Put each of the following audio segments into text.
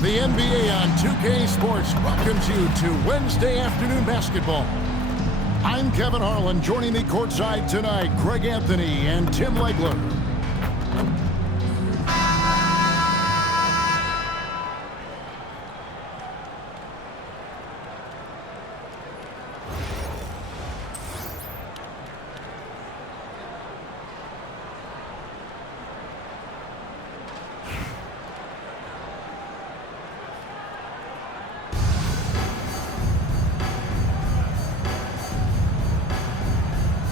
The NBA on 2K Sports welcomes you to Wednesday afternoon basketball. I'm Kevin Harlan. Joining me courtside tonight, Greg Anthony and Tim Legler.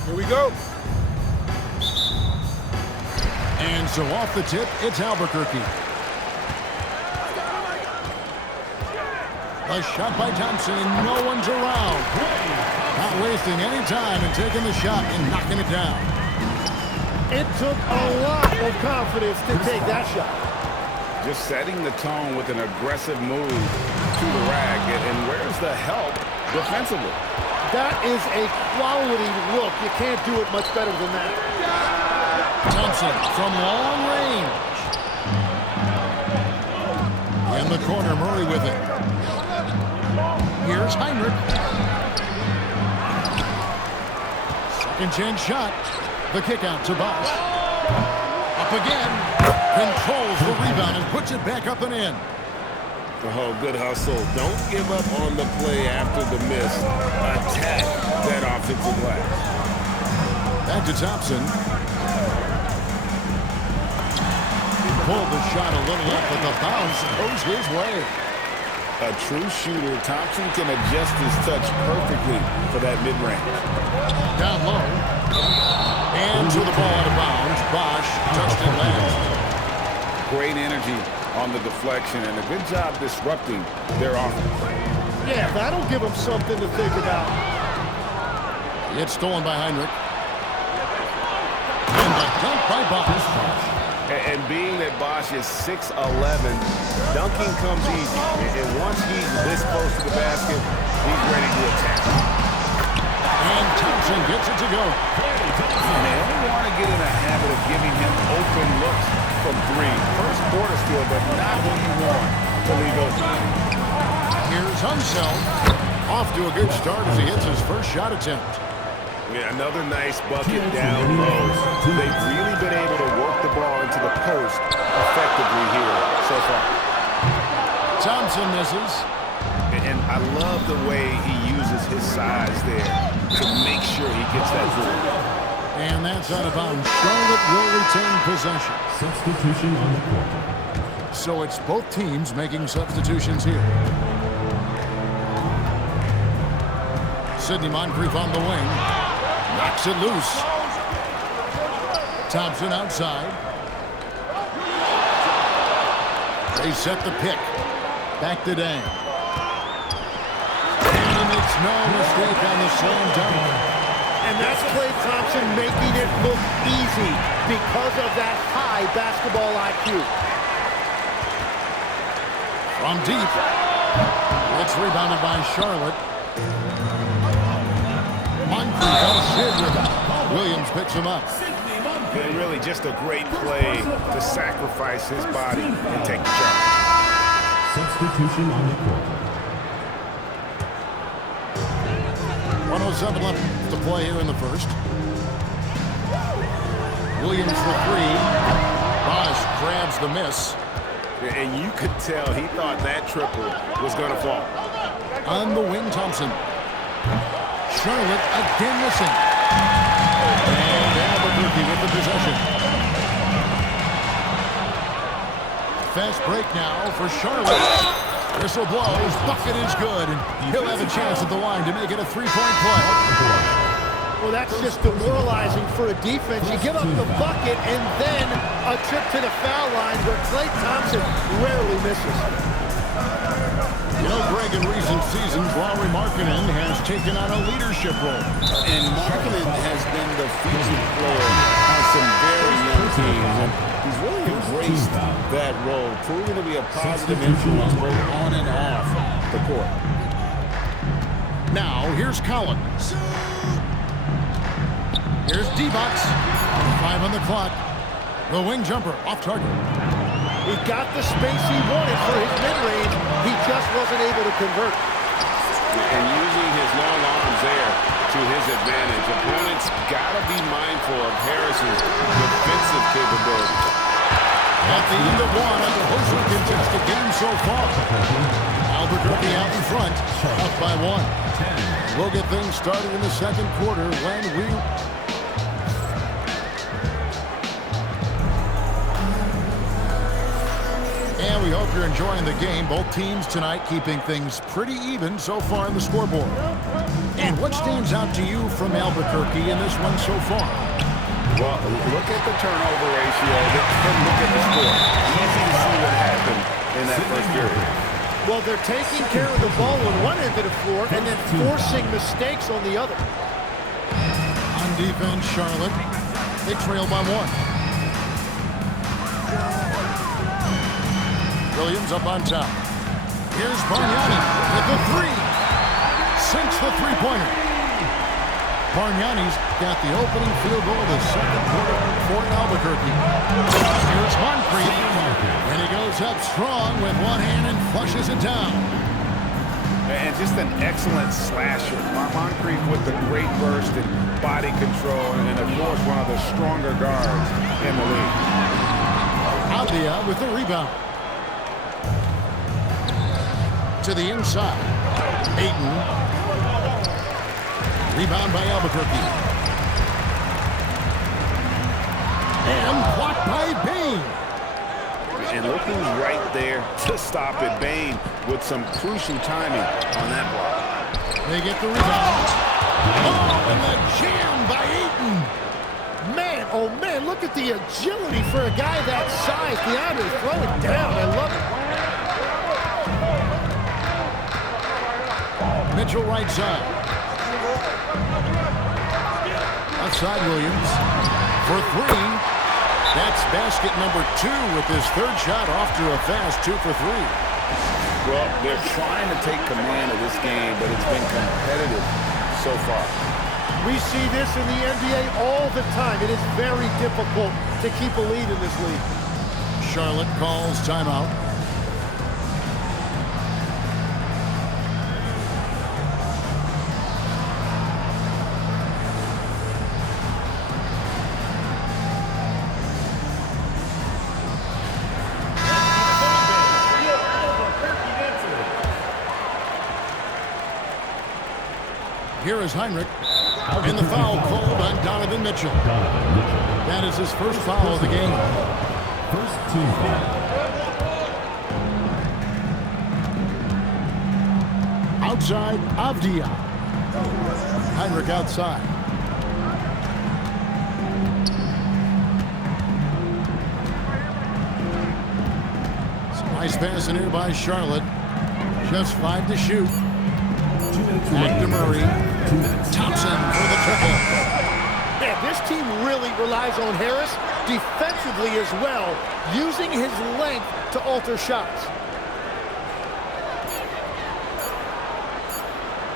Here we go. And so off the tip, it's Albuquerque. A shot by Thompson, and no one's around. Not wasting any time and taking the shot and knocking it down. It took a lot of confidence to take that shot. Just setting the tone with an aggressive move to the rack. And where's the help defensively? That is a quality look. You can't do it much better than that. Thompson from long range. In the corner, Murray with it. Here's Heinrich. Second chance shot. The kick out to Bosch. Up again. Controls the rebound and puts it back up and in. Oh, good hustle. Don't give up on the play after the miss. Attack that offensive glass. Back to Thompson. He pulled the shot a little up, but the bounce goes his way. A true shooter, Thompson can adjust his touch perfectly for that mid-range. Down low. And to the ball out of bounds. Bosch touched it last. Great energy on the deflection, and a good job disrupting their offense. Yeah, that'll give them something to think about. It's stolen by Heinrich. And the dunk by Bosch. And being that Bosch is 6'11", dunking comes easy. And once he's this close to the basket, he's ready to attack. And Thompson gets it to go. They only want to get in a habit of giving him open looks from three. First quarter still, but not what you want to leave open. Here's Huncho. Off to a good start as he hits his first shot attempt. Yeah, another nice bucket down low. They've really been able to work the ball into the post effectively here so far. Thompson misses. And I love the way he uses his size there to make sure he gets that goal. And that's out of bounds. Charlotte will retain possession. Substitution on the court. So it's both teams making substitutions here. Sidney Moncrief on the wing. Knocks it loose. Thompson outside. They set the pick. Back to Dang. And he makes no mistake on the slam dunk. And that's Klay Thompson making it look easy because of that high basketball IQ. From deep. It's rebounded by Charlotte. Moncrief on a shit rebound. Williams picks him up. And really just a great play to sacrifice his body and take the shot. Substitution on the court. 107 left to play here in the first. Williams for three. Bosch grabs the miss. And you could tell he thought that triple was going to fall. On the wing, Thompson. Charlotte again missing. And Albuquerque with the possession. Fast break now for Charlotte. Whistle blows. Bucket is good. And he'll have a chance at the line to make it a three-point play. Well, that's just demoralizing for a defense. You give up the bucket and then a trip to the foul line where Klay Thompson rarely misses. You know, Greg, in recent seasons, Lauri Markkanen has taken on a leadership role. And Markkanen has been the featured player on some very young teams. And he's really embraced that role, proving to be a positive influence both on and off the court. Now, here's Collins. Here's D-Box. 5 on the clock. The wing jumper off target. He got the space he wanted for his mid-range. He just wasn't able to convert. And using his long arms there to his advantage. Opponents got to be mindful of Harris's defensive capability. At the end of one of the closely contested game so far. Albuquerque out in front, up by 1. We'll get things started in the second quarter when we... And we hope you're enjoying the game. Both teams tonight keeping things pretty even so far in the scoreboard. And what stands out to you from Albuquerque in this one so far? Well, look at the turnover ratio, then look at the score. Easy to see what happened in that first period. Well, they're taking care of the ball on one end of the floor and then forcing mistakes on the other. On defense, Charlotte. They trail by 1. Williams up on top. Here's Bargnani with the 3. Sinks the three-pointer. Bargnani's got the opening field goal of the second quarter for Albuquerque. Here's Moncrief, and he goes up strong with one hand and flushes it down. And just an excellent slasher. Moncrief with the great burst and body control, and of course one of the stronger guards in the league. Avdia with the rebound. To the inside. Ayton. Rebound by Albuquerque. And blocked by Bain. And look who's right there to stop it. Bain with some crucial timing on that block. They get the rebound. Oh, and the jam by Ayton. Man, oh man, look at the agility for a guy that size. DeAndre, throw it down. I love it. Mitchell right side. Outside Williams for 3. That's basket number 2 with his third shot off to a fast 2 for 3. Well, they're trying to take command of this game, but it's been competitive so far. We see this in the NBA all the time. It is very difficult to keep a lead in this league. Charlotte calls timeout. Here is Heinrich, and the foul called on Donovan Mitchell. That is his first foul of the game. First team foul. Outside, Avdia. Heinrich outside. Some nice pass in here by Charlotte. Just 5 to shoot. Back to Murray. Thompson for the triple. Yeah, this team really relies on Harris defensively as well, using his length to alter shots.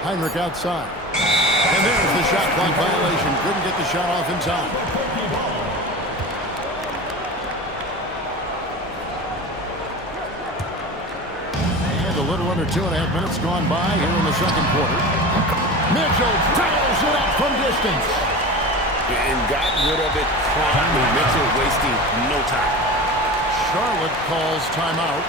Heinrich outside. And there's the shot clock violation. Couldn't get the shot off in time. A little under 2.5 minutes gone by here in the second quarter. Mitchell dials it up from distance. And got rid of it promptly. Mitchell wasting no time. Charlotte calls timeout.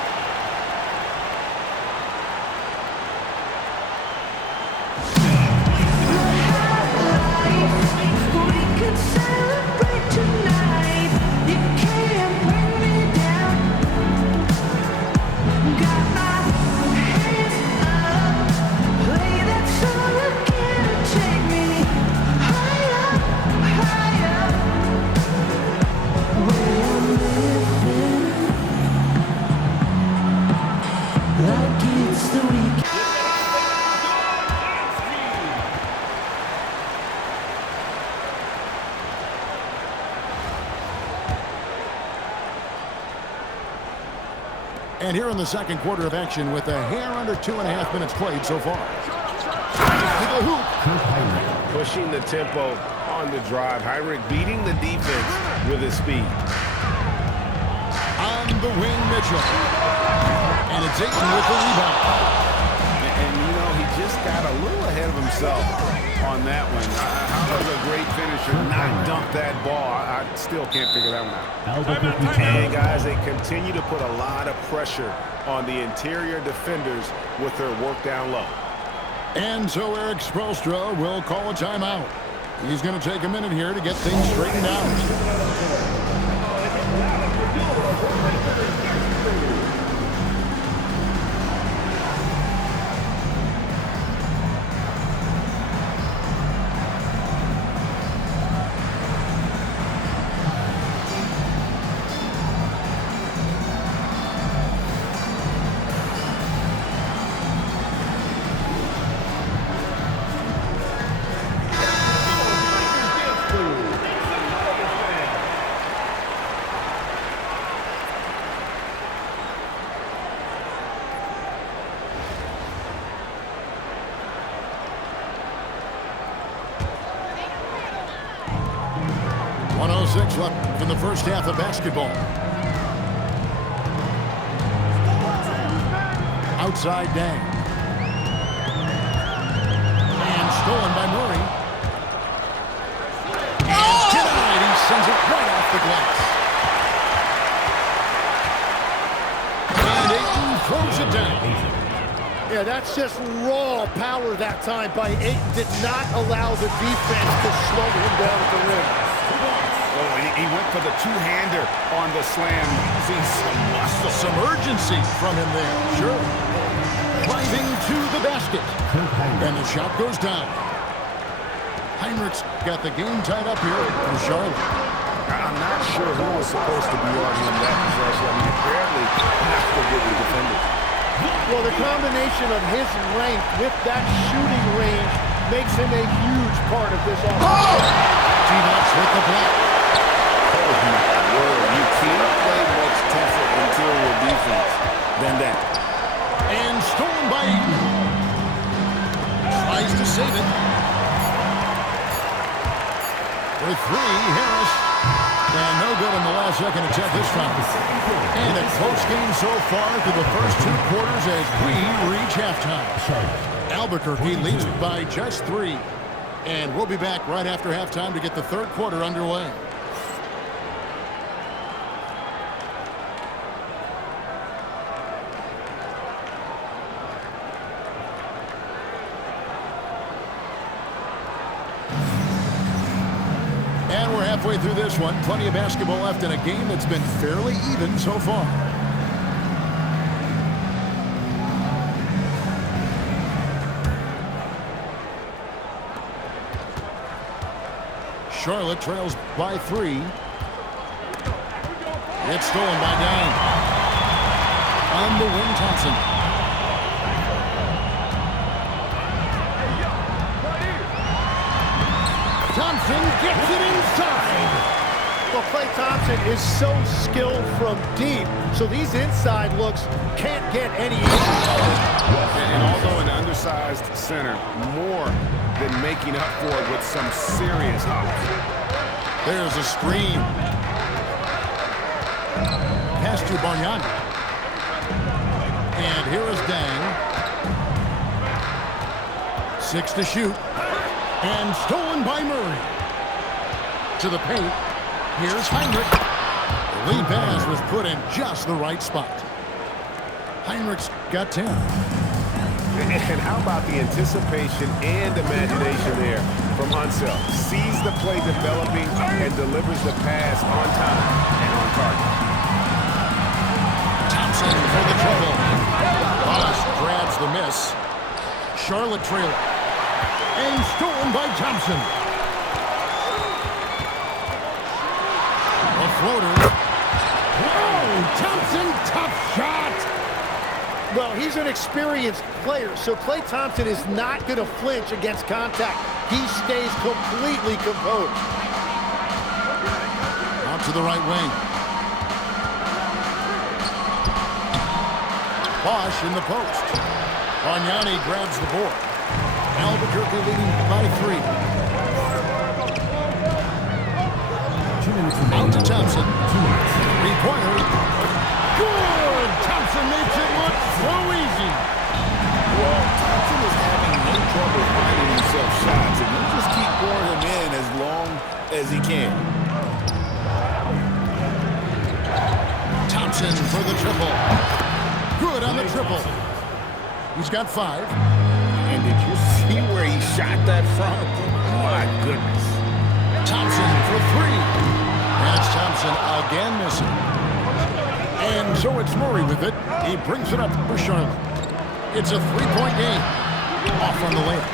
And here in the second quarter of action with a hair under 2.5 minutes played so far. To the hoop. Pushing the tempo on the drive. Heinrich beating the defense with his speed. On the wing, Mitchell. And it's Ayton with the rebound. And, you know, he just got a little ahead of himself on that one. How does a great finisher not dunk that ball? I still can't figure that one out. And, guys, they continue to put a lot of pressure on the interior defenders with their work down low. And so Eric Spoelstra will call a timeout. He's going to take a minute here to get things straightened out. 106 left in the first half of basketball. Outside Dang. And stolen by Murray. And denied. He sends it right off the glass. And Ayton throws it down. Yeah, that's just raw power that time by Ayton. Did not allow the defense to slow him down at the rim. Oh, he went for the two-hander on the slam, using some muscle. Some urgency from him there, sure. Driving to the basket. And the shot goes down. Heinrich's got the game tied up here for Charlotte. I'm not sure who was supposed to be on him that possession. I mean, apparently not the good defender. Well, the combination of his length with that shooting range makes him a huge part of this offense. T-Knox with the block. Oh, my word. You can't play much tougher interior defense than that. And stolen by Ayton. Tries to save it. For three, Harris. And no good in the last second attempt this time. And a close game so far through the first two quarters as we reach halftime. Albuquerque leads by just 3. And we'll be back right after halftime to get the third quarter underway. And we're halfway through this one. Plenty of basketball left in a game that's been fairly even so far. Charlotte trails by 3. It's stolen by Dang. On the wing, Thompson. Thompson gets it inside. Well, Klay Thompson is so skilled from deep, so these inside looks can't get any easier. And although an undersized center, more than making up for it with some serious hops. There's a screen. Pass to Bargnani. And here is Dang. 6 to shoot. And stolen by Murray. To the paint. Here's Heinrich. The lead pass was put in just the right spot. Heinrich's got 10. And how about the anticipation and imagination there from Huncho? Sees the play developing and delivers the pass on time and on target. Thompson for the trouble. Bosch grabs the miss. Charlotte trailing. And stolen by Thompson. A floater. Oh, Thompson, tough shot. Well, he's an experienced player, so Klay Thompson is not going to flinch against contact. He stays completely composed. Out to the right wing. Bosch in the post. Bargnani grabs the board. Albuquerque leading by 3. 2 minutes remaining. Out to Thompson. 2 minutes. 3-pointer. Good! Thompson makes it look so easy. Well, Thompson is having no trouble finding himself shots, and he'll just keep pouring them in as long as he can. Thompson for the triple. Good on the triple. He's got 5. And did you see where he shot that from? My goodness. Thompson for 3. That's Thompson again missing. And so it's Murray with it. He brings it up for Charlotte. It's a 3-point game. Off on the layup.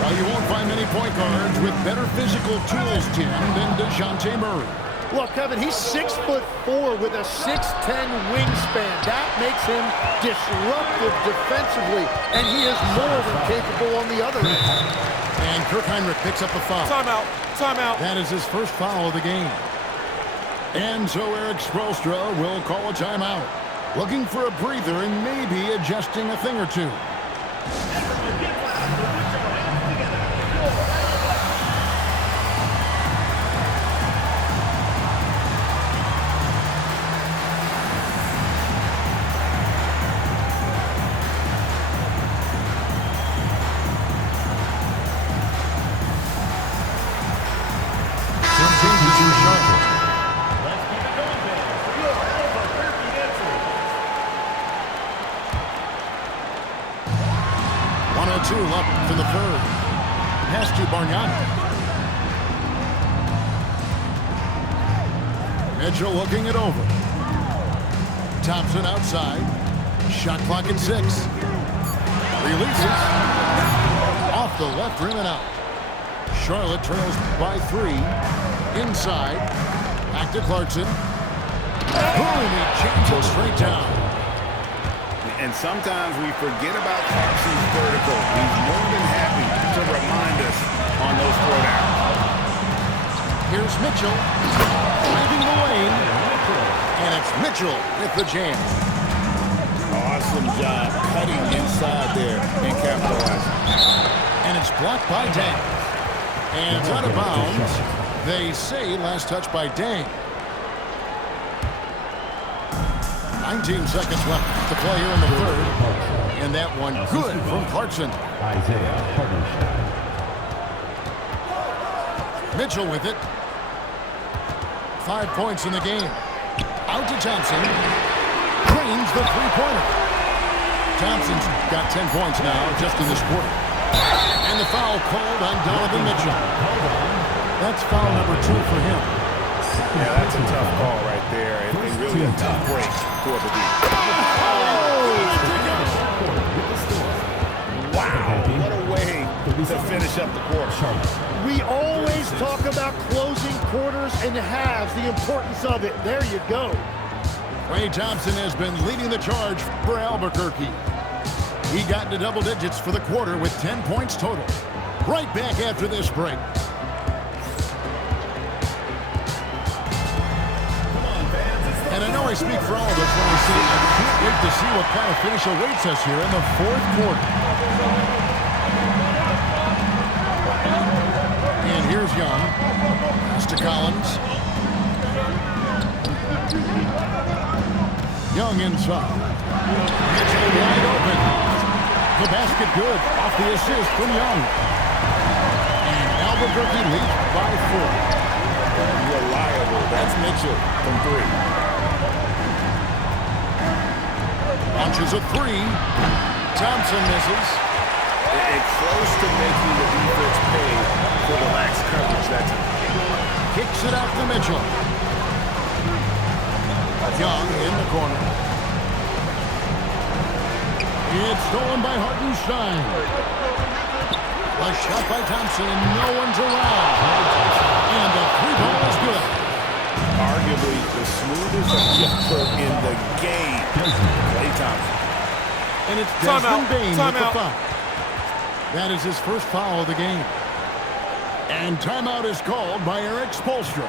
Well, you won't find many point guards with better physical tools, Tim, than DeJounte Murray. Well, Kevin, he's 6'4" with a 6'10" wingspan. That makes him disruptive defensively, and he is more than capable on the other end. And Kirk Hinrich picks up the foul. Timeout. Timeout. That is his first foul of the game. And so Eric Spoelstra will call a timeout. Looking for a breather and maybe adjusting a thing or two. Left for the third. Pass to Bargnani. Mitchell looking it over. Thompson outside. Shot clock at 6. Releases. Off the left rim and out. Charlotte trails by 3. Inside. Back to Clarkson. Boom! He jams it straight down. And sometimes we forget about Clarkson's vertical. He's more than happy to remind us on those throwdowns. Here's Mitchell driving the lane, and it's Mitchell with the jam. Awesome job cutting inside there and capitalizing. And it's blocked by Dang. And it's out of bounds. They say last touch by Dang. 19 seconds left to play here in the third. And that one good from Clarkson. Mitchell with it. 5 points in the game. Out to Thompson. Drains the three-pointer. Thompson's got 10 points now just in this quarter. And the foul called on Donovan Mitchell. That's foul number 2 for him. Yeah, that's a tough call right there. And really a tough break for the defense. Wow, what a way to finish up the quarter. We always talk about closing quarters and halves, the importance of it. There you go. Klay Thompson has been leading the charge for Albuquerque. He got into double digits for the quarter with 10 points total. Right back after this break. And I know I speak for all of us when I say I can't wait to see what kind of finish awaits us here in the fourth quarter. And here's Young. Pass to Collins. Young inside. Mitchell wide open. The basket good. Off the assist from Young. And Albuquerque leads by 4. Reliable. That's Mitchell from 3. Launches a 3. Thompson misses. It's close to making the defense pay for the lax coverage that time. Kicks it out to Mitchell. Young in the corner. It's stolen by Hartenstein. A shot by Thompson, and no one's around. And the 3-ball is good. Arguably the smoothest jumper in the game. Klay Thompson. And it's Desmond Bane with the foul. That is his first foul of the game. And timeout is called by Eric Spoelstra.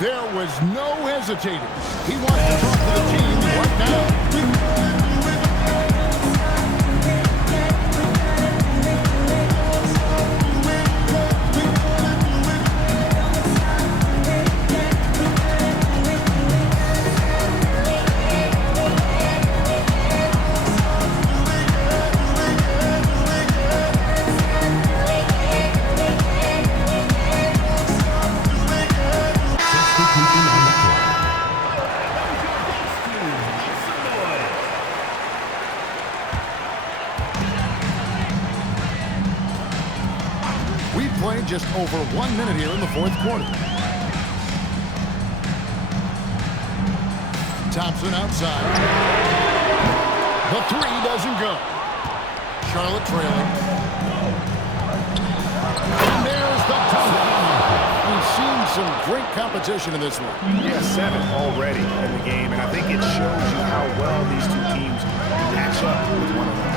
There was no hesitating. He wants to talk to the team right now. just over 1 minute here in the fourth quarter. Thompson outside. The three doesn't go. Charlotte trailing. And there's the touchdown. We've seen some great competition in this one. Yeah, 7 already in the game, and I think it shows you how well these two teams match up with one another.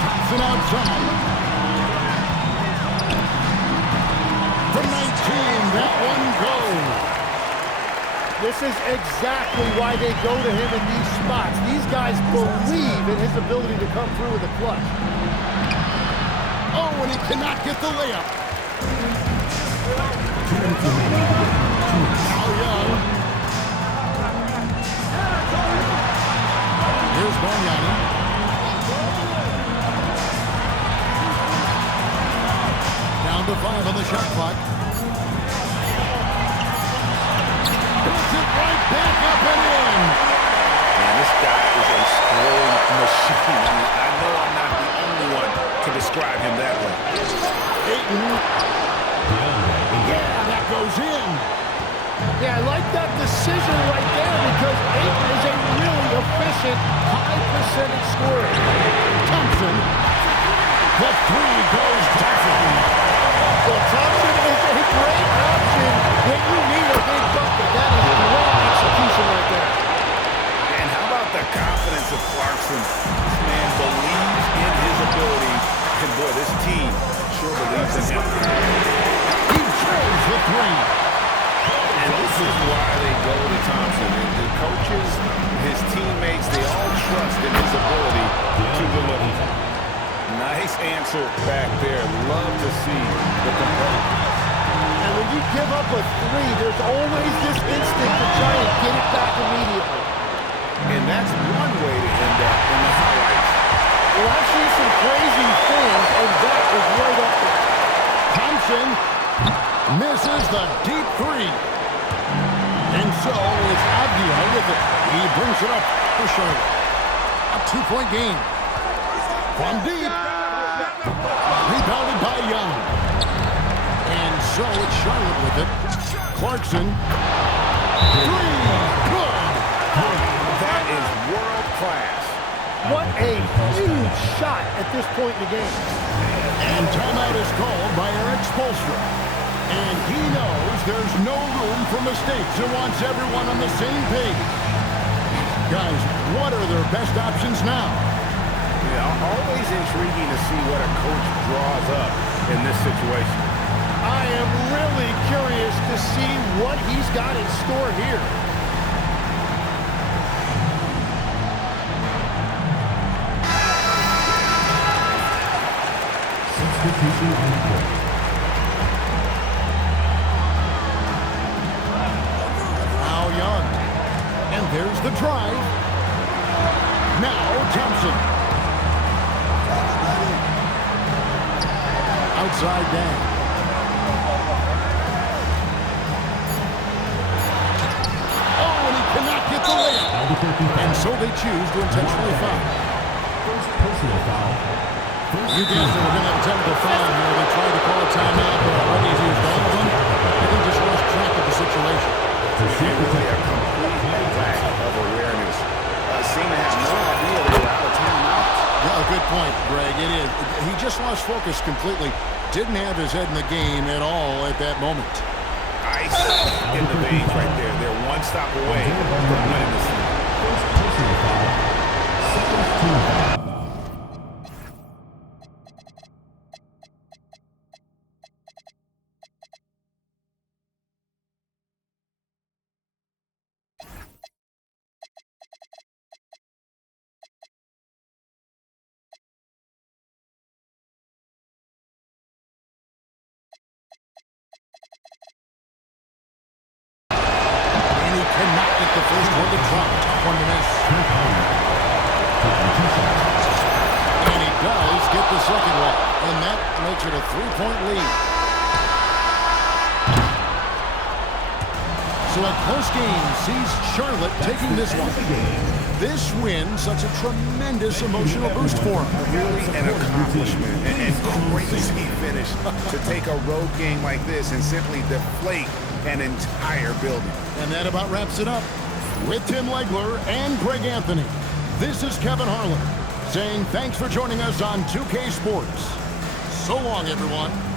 Thompson outside. From 19, that one goes. This is exactly why they go to him in these spots. These guys believe in his ability to come through with a clutch. Oh, and he cannot get the layup. Now Young. Here's Bargnani. Down to 5 on the shot clock. Puts it right back up and in. Man, this guy is a scoring machine. I mean, I know I'm not the only one to describe him that way. Ayton. Yeah, that goes in. Yeah, I like that decision right there because Ayton is a really efficient, high-percentage scorer. Thompson. The three goes down. Well, Thompson is a great option when you need a big bucket. That is great execution right there. And how about the confidence of Clarkson? This man believes in his ability, and boy, this team sure believes in him. He drills the three. And this is why they go to Thompson. The coaches, his teammates, they all trust in his ability to deliver. Nice answer back there. Love to see the competitiveness. And when you give up a three, there's always this instinct to try and get it back immediately. And that's one way to end up in the highlights. Well, I've seen some crazy things, and that is right up there. Thompson misses the deep three. And so it's Avdia with it. He brings it up for Charlotte. A 2-point game. From deep. Rebounded by Young. And so it's Charlotte with it. Clarkson. Three. Good. That is world class. What a huge shot at this point in the game. And timeout is called by Eric Spoelstra. And he knows there's no room for mistakes and wants everyone on the same page. Guys, what are their best options now? Yeah, always intriguing to see what a coach draws up in this situation. I am really curious to see what he's got in store here. Substitution on the court. Now Young. And there's the drive. Now Thompson. Outside down. Oh, and he cannot get the layup. And so they choose to intentionally foul. First personal foul. You guys were going to have a technical foul here. They tried to call a timeout, but what he's used all of them. I think just lost track of the situation. And really a complete lack of awareness. Seem to have no idea they were out of timeout. Yeah, good point, Greg. It is. He just lost focus completely. Didn't have his head in the game at all at that moment. Ice in the veins right there. They're one stop away from winning this thing. First personal foul. Second team foul. Cannot get the first one to drop. Tough one to miss. And he does get the second one. And that makes it a 3-point lead. So a close game sees Charlotte taking this one. This win, such a tremendous emotional boost for them. Really an accomplishment and crazy finish to take a road game like this and simply deflate an entire building. And that about wraps it up. With Tim Legler and Greg Anthony, this is Kevin Harlan saying thanks for joining us on 2K Sports. So long, everyone.